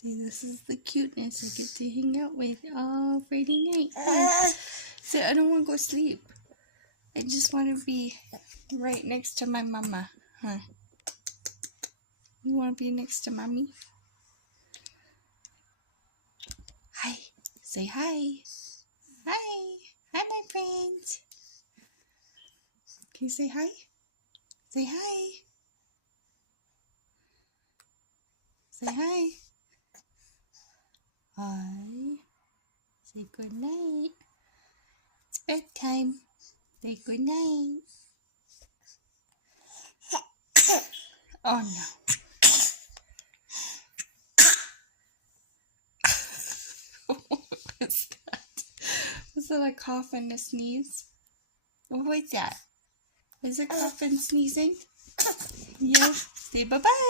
See, this is the cuteness I get to hang out with all Friday night. So I don't want to go sleep. I just want to be right next to my mama. Huh? You want to be next to mommy? Hi. Say hi. Hi. Hi, my friends. Can you say hi? Say hi. Say hi. Hi. Say good night. It's bedtime. Say good night. Oh no. What's that? Was that a cough and a sneeze? What was that? Was it cough and sneezing? Yeah. Say bye-bye.